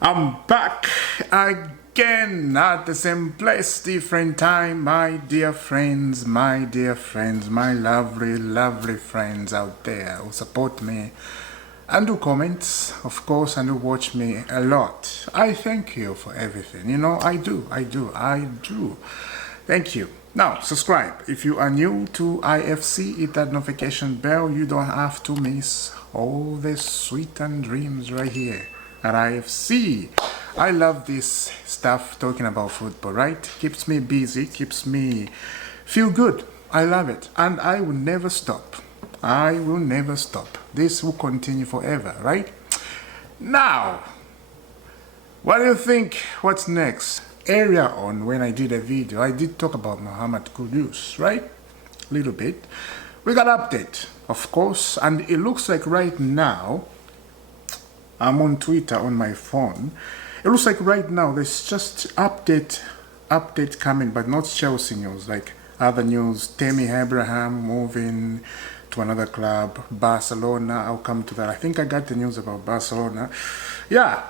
I'm back again at the same place, different time, my dear friends, my lovely, lovely friends out there who support me and do comments, of course, and who watch me a lot. I thank you for everything. You know, I do. Thank you. Now, subscribe. If you are new to IFC, hit that notification bell. You don't have to miss all the sweet and dreams right here at IFC. I love this stuff talking about football, right? Keeps me busy, keeps me feel good. I love it. And I will never stop. I will never stop. This will continue forever, right? Now, what do you think? What's next? Earlier on, when I did a video, I did talk about Muhammad Kudus, right? A little bit. We got update, of course, and it looks like right now, I'm on Twitter on my phone. It looks like right now there's just update coming, but not Chelsea news, like other news. Tammy Abraham moving to another club, Barcelona. I'll come to that. I think I got the news about Barcelona. Yeah,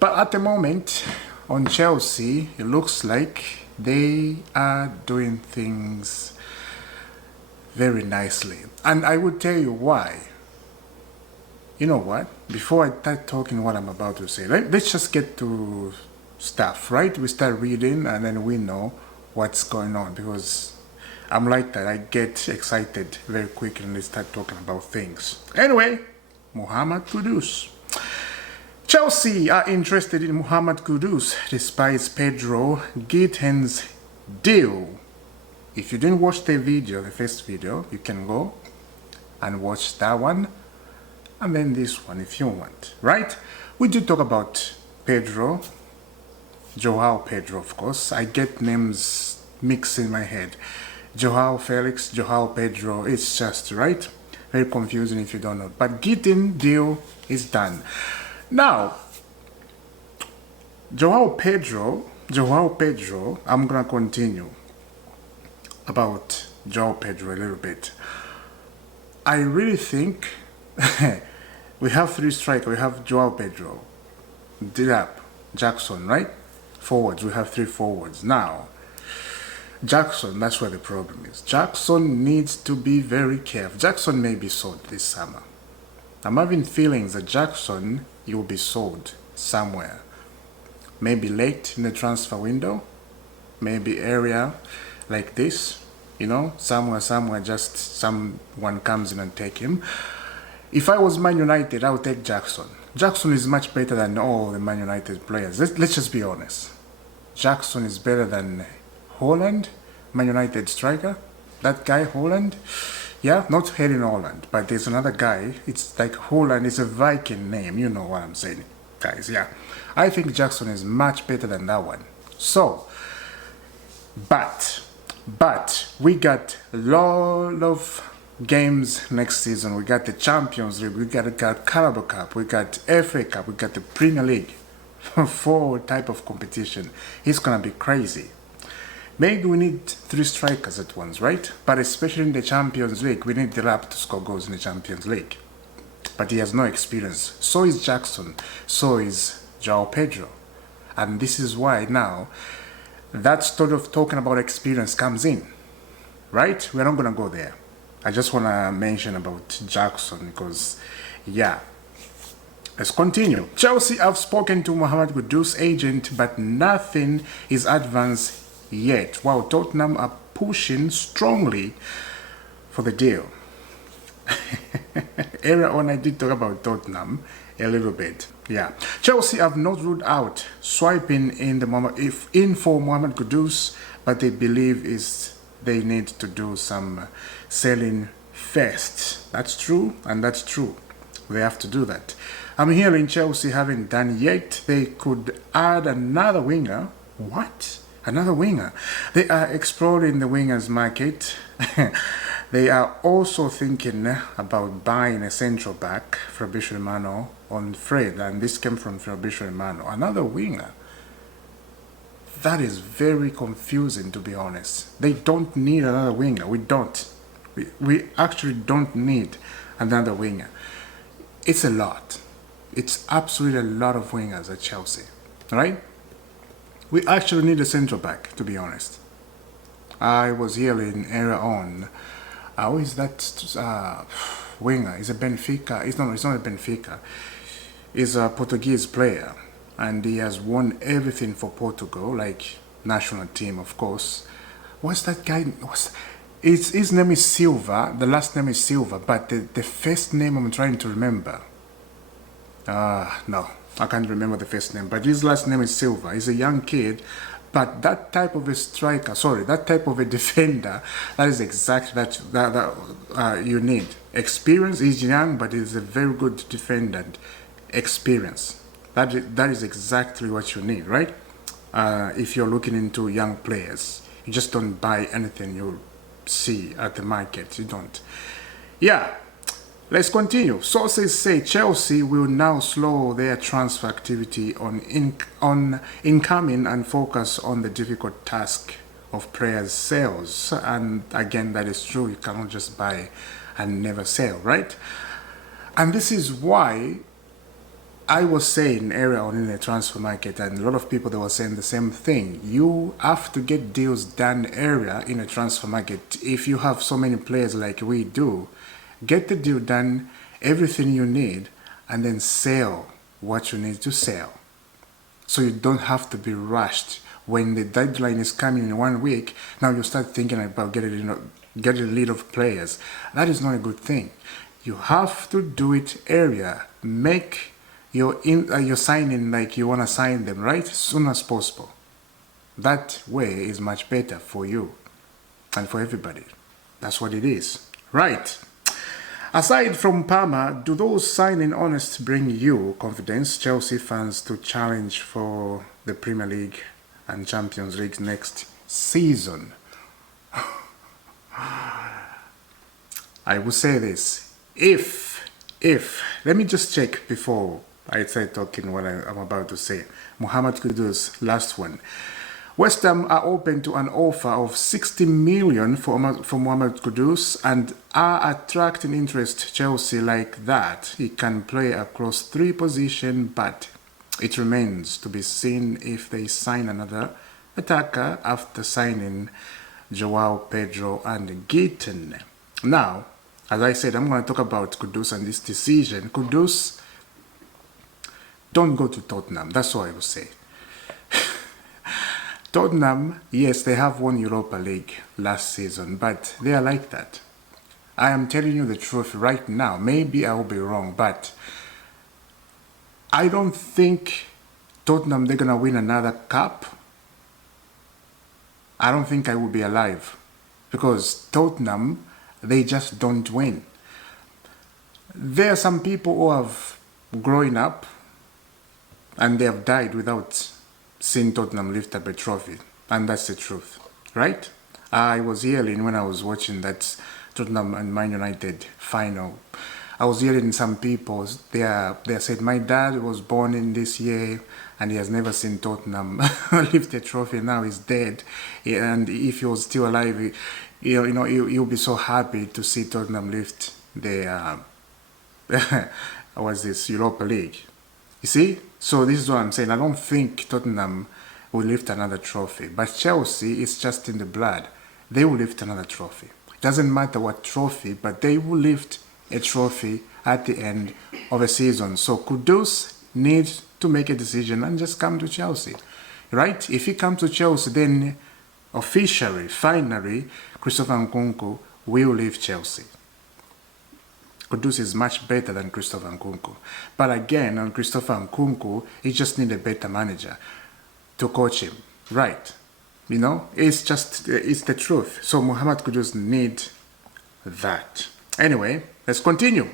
but at the moment on Chelsea, it looks like they are doing things very nicely, and I will tell you why. You know what? Before I start talking what I'm about to say, let's just get to stuff, right? We start reading and then we know what's going on, because I'm like that. I get excited very quick and I start talking about things. Anyway, Muhammad Kudus. Chelsea are interested in Muhammad Kudus despite Pedro Gitten's deal. If you didn't watch the video, the first video, you can go and watch that one. And then this one if you want, right? We did talk about Pedro, Joao Pedro, of course. I get names mixed in my head. Joao Felix, Joao Pedro, it's just, right? Very confusing if you don't know. But Gitten deal is done. Now, Joao Pedro, I'm gonna continue about Joao Pedro a little bit. I really think we have three strikers. We have Joao Pedro, Dilap, Jackson, right? Forwards, we have three forwards. Now, Jackson, that's where the problem is. Jackson needs to be very careful. Jackson may be sold this summer. I'm having feelings that Jackson, he will be sold somewhere. Maybe late in the transfer window, maybe area like this, you know, somewhere, just someone comes in and take him. If I was Man United, I would take Jackson. Jackson is much better than all the Man United players. Let's just be honest. Jackson is better than Holland, Man United striker. That guy, Holland. Yeah, not Erling Holland, but there's another guy. It's like Holland is a Viking name. You know what I'm saying, guys. Yeah. I think Jackson is much better than that one. So, but we got a lot of games next season. We got the Champions League, we got Carabao Cup, we got FA Cup, we got the Premier League. 4 type of competition. It's gonna be crazy. Maybe we need 3 strikers at once, right? But especially in the Champions League, we need Dilap to score goals in the Champions League. But he has no experience. So is Jackson. So is Joao Pedro. And this is why now that sort of talking about experience comes in, right? We're not gonna go there. I just want to mention about Jackson because, yeah. Let's continue. Chelsea have spoken to Muhammad Kudus' agent, but nothing is advanced yet, while Tottenham are pushing strongly for the deal. Earlier on, I did talk about Tottenham a little bit. Yeah. Chelsea have not ruled out swiping in for Muhammad Kudus, but they believe they need to do some selling first. That's true, and that's true. They have to do that. I'm hearing Chelsea haven't done yet. They could add another winger. What? Another winger? They are exploring the wingers market. They are also thinking about buying a central back, Fabrizio Romano, on Fred, and this came from Fabrizio Romano. Another winger. That is very confusing, to be honest. They don't need another winger. We don't. We actually don't need another winger. It's a lot. It's absolutely a lot of wingers at Chelsea, right? We actually need a central back, to be honest. I was hearing earlier on. Who is that winger? Is a Benfica? It's not a Benfica. He's a Portuguese player, and he has won everything for Portugal, like national team, of course. What's that guy? His name is Silva. The last name is Silva, but the first name I'm trying to remember. No, I can't remember the first name, but his last name is Silva. He's a young kid, but that type of a striker, sorry, that type of a defender, that is exactly that you need. Experience. He's young, but he's a very good defender. Experience. That is exactly what you need, right? If you're looking into young players, you just don't buy anything you see at the market. You don't. Yeah. Let's continue. Sources say Chelsea will now slow their transfer activity on incoming and focus on the difficult task of players' sales. And again, that is true. You cannot just buy and never sell, right? And this is why I was saying earlier on in the transfer market, and a lot of people, they were saying the same thing. You have to get deals done earlier in a transfer market. If you have so many players like we do, get the deal done, everything you need, and then sell what you need to sell. So you don't have to be rushed. When the deadline is coming in 1 week, now you start thinking about getting rid of players. That is not a good thing. You have to do it earlier. Make your signing like you want to sign them, right? As soon as possible. That way is much better for you and for everybody. That's what it is. Right. Aside from Parma, do those signing honors bring you confidence, Chelsea fans, to challenge for the Premier League and Champions League next season? I will say this. If, let me just check before I start talking what I'm about to say. Mohamed Kudus, last one. West Ham are open to an offer of 60 million for Mohamed Kudus and are attracting interest. Chelsea like that. He can play across 3 positions, but it remains to be seen if they sign another attacker after signing Joao Pedro and Gitten. Now, as I said, I'm going to talk about Kudus and this decision. Kudus, don't go to Tottenham. That's all I will say. Tottenham, yes, they have won Europa League last season, but they are like that. I am telling you the truth right now. Maybe I will be wrong, but I don't think Tottenham, they're going to win another cup. I don't think I will be alive because Tottenham, they just don't win. There are some people who have grown up and they have died without seeing Tottenham lift up a trophy, and that's the truth, right? I was yelling when I was watching that Tottenham and Man United final. I was hearing some people, they said, my dad was born in this year and he has never seen Tottenham lift a trophy. Now he's dead, and if he was still alive, he'll be so happy to see Tottenham lift the what's this, Europa League. You see? So this is what I'm saying. I don't think Tottenham will lift another trophy. But Chelsea is just in the blood. They will lift another trophy. It doesn't matter what trophy, but they will lift a trophy at the end of a season. So Kudus needs to make a decision and just come to Chelsea. Right? If he comes to Chelsea, then officially, finally, Christopher Nkunku will leave Chelsea. Kudus is much better than Christopher Nkunku. But again, on Christopher Nkunku, he just needs a better manager to coach him. Right. It's the truth. So Mohamed Kudus needs that. Anyway, let's continue.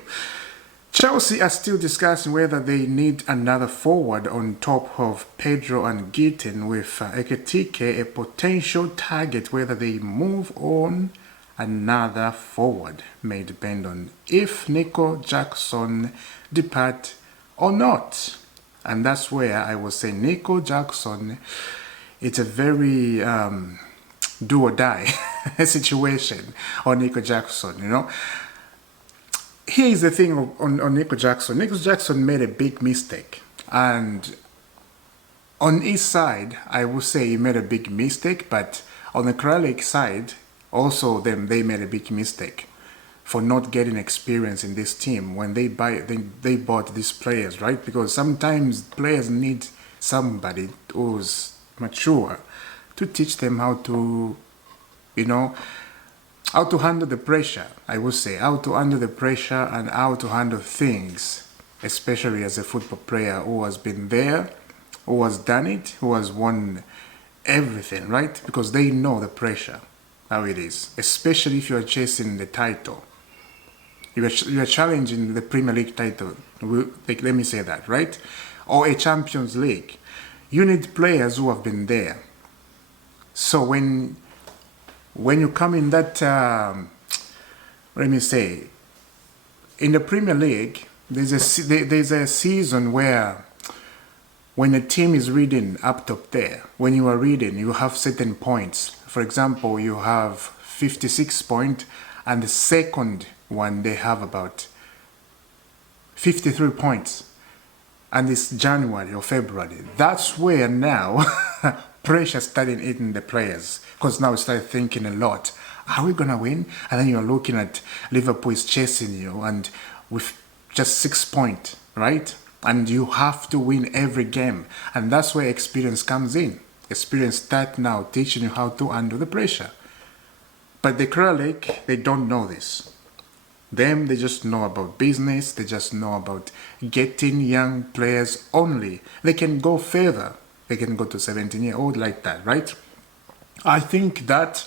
Chelsea are still discussing whether they need another forward on top of Pedro and Gitten, with Ekitike a potential target. Whether they move on another forward may depend on if Nico Jackson depart or not. And that's where I was saying Nico Jackson, it's a very do or die situation on Nico Jackson, here is the thing on Nico Jackson. Nico Jackson made a big mistake, and on his side, I would say he made a big mistake, but on the Kralik side, also they made a big mistake for not getting experience in this team when they bought these players, right? Because sometimes players need somebody who's mature to teach them how to, how to handle the pressure. I would say how to handle the pressure and how to handle things, especially as a football player who has been there, who has done it, who has won everything, right? Because they know the pressure, how it is, especially if you are chasing the title. You are challenging the Premier League title, let me say that, right? Or a Champions League. You need players who have been there. So when you come in that, let me say, in the Premier League, there's a season where when a team is reading up top there, when you are reading, you have certain points. For example, you have 56 points, and the second one, they have about 53 points. And it's January or February. That's where now pressure started hitting the players. Because now you start thinking a lot. Are we going to win? And then you're looking at Liverpool is chasing you and with just 6 points, right? And you have to win every game. And that's where experience comes in. Experience start now teaching you how to handle the pressure. But the Kralik, they don't know this. They just know about business. They just know about getting young players only. They can go further. They can go to 17-year-old like that, right? I think that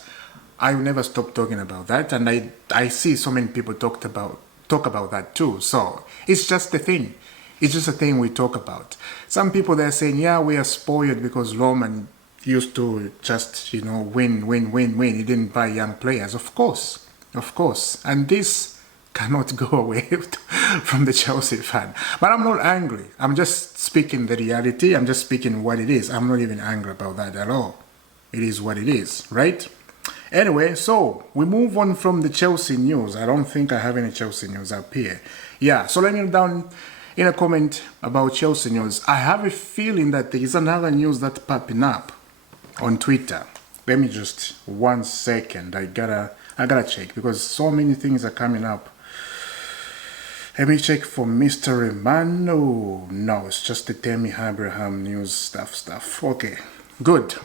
I will never stop talking about that. And I see so many people talk about that too. So it's just a thing. It's just a thing we talk about. Some people, they're saying, yeah, we are spoiled because Roman used to just, win. He didn't buy young players. Of course. And this cannot go away from the Chelsea fan. But I'm not angry. I'm just speaking the reality. I'm just speaking what it is. I'm not even angry about that at all. It is what it is, right? Anyway, so we move on from the Chelsea news. I don't think I have any Chelsea news up here. Yeah, so let me know down in a comment about Chelsea news. I have a feeling that there is another news that's popping up on Twitter. Let me just 1 second. I gotta check because so many things are coming up. Let me check for Mr. Romano. No, it's just the Tammy Abraham news stuff. Okay, good.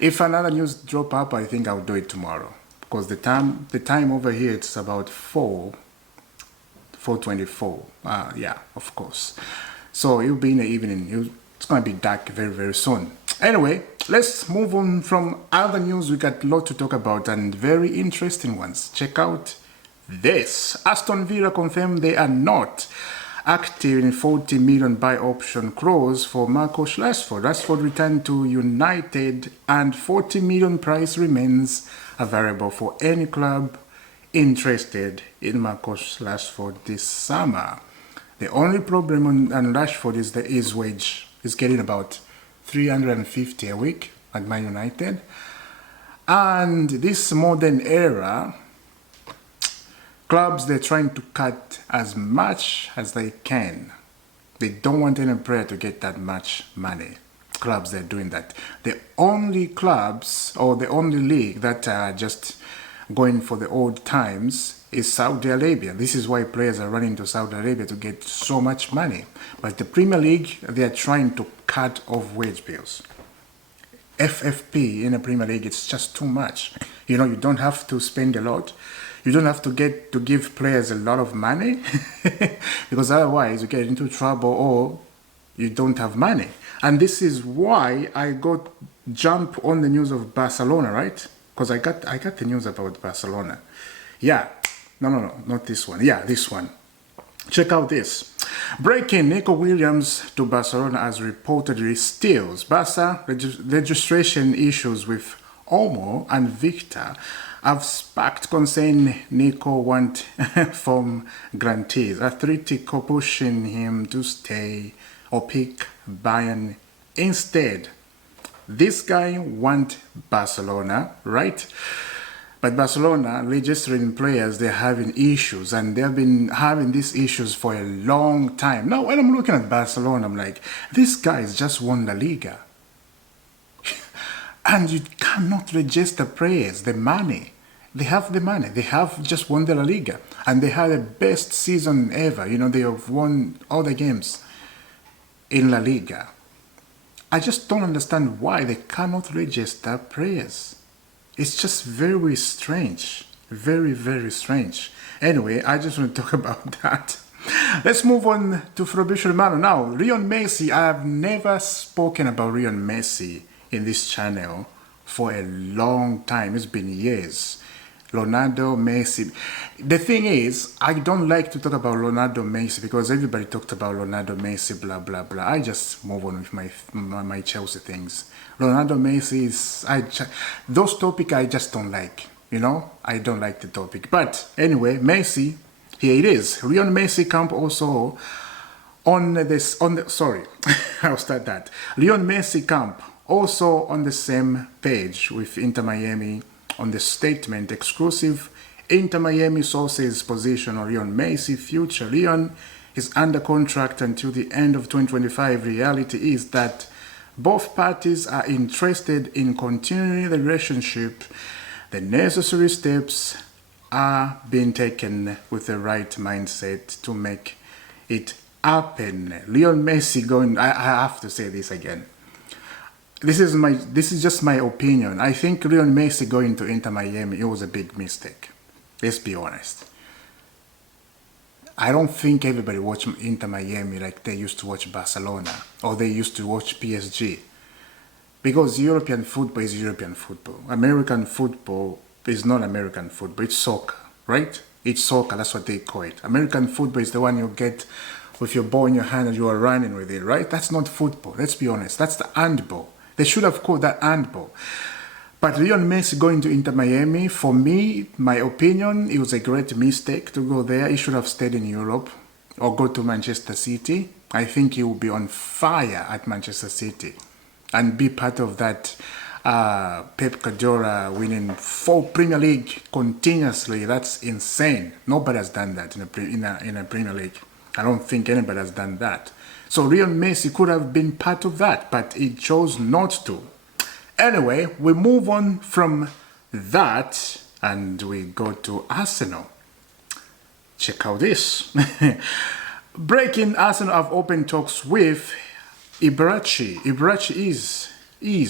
If another news drop up, I think I'll do it tomorrow because the time over here it's about 4:24. Yeah, of course. So it'll be in the evening. It's gonna be dark very, very soon. Anyway, let's move on from other news. We got a lot to talk about and very interesting ones. Check out this. Aston Villa confirmed they are not active in 40 million buy option clause for Marcus Rashford. Rashford returned to United and 40 million price remains available for any club interested in Marcus Rashford this summer. The only problem on Rashford is his wage. He's getting about 350 a week at Man United. And this modern era, clubs, they're trying to cut as much as they can. They don't want any player to get that much money. Clubs, they're doing that. The only clubs or the only league that are just going for the old times is Saudi Arabia. This is why players are running to Saudi Arabia to get so much money. But the Premier League, they are trying to cut off wage bills. FFP in the Premier League, it's just too much. You don't have to spend a lot. You don't have to give players a lot of money because otherwise you get into trouble or you don't have money. And this is why I got jump on the news of Barcelona, right? Because I got the news about Barcelona. Yeah. No, not this one. Yeah, this one. Check out this. Breaking: Nico Williams to Barcelona as reportedly steals. Barca registration issues with Olmo and Victor have sparked concern. Nico want from grantees. Atletico pushing him to stay or pick Bayern instead. This guy want Barcelona, right? But Barcelona registering players, they're having issues, and they've been having these issues for a long time. Now, when I'm looking at Barcelona, I'm like, these guys just won La Liga. And you cannot register players, the money. They have the money. They have just won the La Liga. And they had the best season ever. You know, they have won all the games in La Liga. I just don't understand why they cannot register players. It's just very strange. Very, very strange. Anyway, I just want to talk about that. Let's move on to Fabrizio Romano. Now, Lionel Messi, I have never spoken about Lionel Messi in this channel for a long time. It's been years. Ronaldo, Messi. The thing is, I don't like to talk about Ronaldo, Messi because everybody talked about Ronaldo, Messi, blah, blah, blah. I just move on with my Chelsea things. Ronaldo, Messi is... those topics I just don't like. You know, I don't like the topic. But anyway, Messi, here it is. Lionel Messi camp also sorry, I'll start that. Lionel Messi camp also on the same page with Inter Miami on the statement exclusive. Inter Miami sources position on Lionel Messi future. Lionel is under contract until the end of 2025. Reality is that both parties are interested in continuing the relationship. The necessary steps are being taken with the right mindset to make it happen. Lionel Messi going, I have to say this again. This is just my opinion. I think Lionel Messi going to Inter Miami, it was a big mistake. Let's be honest. I don't think everybody watch Inter Miami like they used to watch Barcelona or they used to watch PSG. Because European football is European football. American football is not American football. It's soccer, right? It's soccer, that's what they call it. American football is the one you get with your ball in your hand and you are running with it, right? That's not football, let's be honest. That's the handball. They should have called that handball. But Lionel Messi going to Inter Miami, for me, my opinion, it was a great mistake to go there. He should have stayed in Europe or go to Manchester City. I think he will be on fire at Manchester City and be part of that Pep Guardiola winning 4 Premier League continuously. That's insane. Nobody has done that in a Premier League. I don't think anybody has done that. So Lionel Messi could have been part of that, but he chose not to. Anyway, we move on from that and we go to Arsenal. Check out this. Breaking: Arsenal have opened talks with Ibrachi. Ibrachi is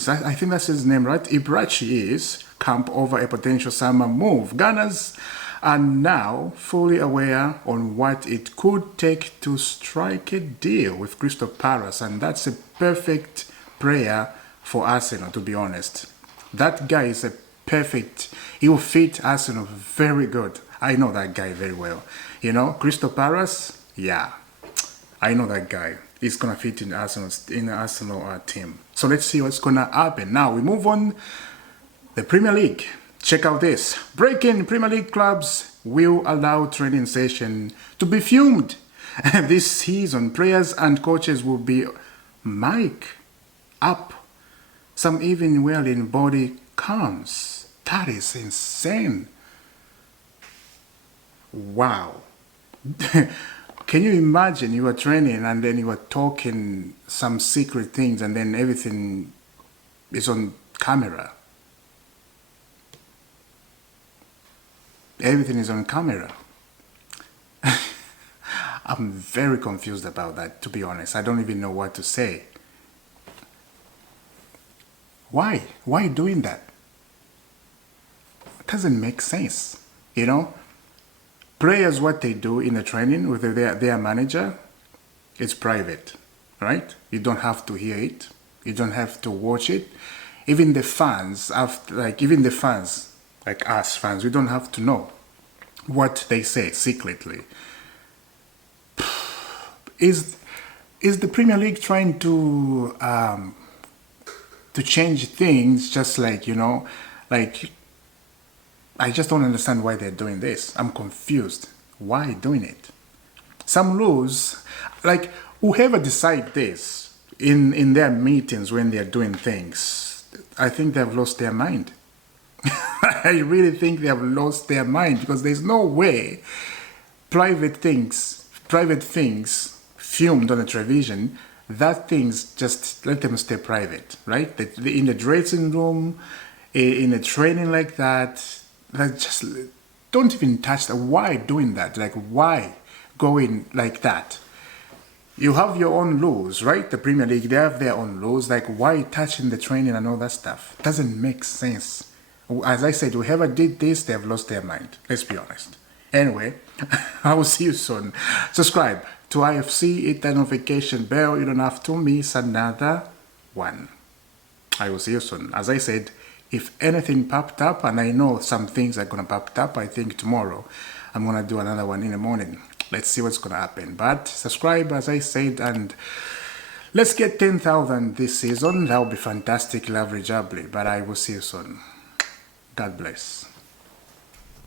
I think that's his name, right? Ibrachi is camp over a potential summer move. Gunners are now fully aware on what it could take to strike a deal with Crystal Palace, and that's a perfect player for Arsenal, to be honest. That guy is a perfect, he will fit Arsenal very good. I know that guy very well. You know, Crystal Palace, yeah, I know that guy. He's gonna fit in Arsenal team. So let's see what's gonna happen. Now we move on. The Premier League. Check out this. Breaking: Premier League clubs will allow training session to be filmed. This season, players and coaches will be mic up. Some even wearing body cams. That is insane. Wow. Can you imagine you were training and then you were talking some secret things and then everything is on camera? Everything is on camera. I'm very confused about that, to be honest. I don't even know what to say. Why? Why doing that? It doesn't make sense, you know? Players, what they do in the training with their manager, it's private, right? You don't have to hear it. You don't have to watch it. Even the fans, like us fans, we don't have to know what they say secretly. Is the Premier League trying to change things? Just like, you know, like, I just don't understand why they're doing this. I'm confused. Why doing it? Some rules, like whoever decide this in their meetings when they're doing things, I think they've lost their mind. I really think they have lost their mind, because there's no way private things filmed on a television, that things just let them stay private, right? In the dressing room, in a training like that, just don't even touch that. Why doing that? Like, why going like that? You have your own rules, right? The Premier League, they have their own rules. Like, why touching the training and all that stuff? Doesn't make sense. As I said, whoever did this, they have lost their mind. Let's be honest. Anyway, I will see you soon. Subscribe to IFC, hit that notification bell. You don't have to miss another one. I will see you soon. As I said, if anything popped up, and I know some things are going to pop up, I think tomorrow I'm going to do another one in the morning. Let's see what's going to happen. But subscribe, as I said, and let's get 10,000 this season. That would be fantastic, lovely, jubbly. But I will see you soon. God bless.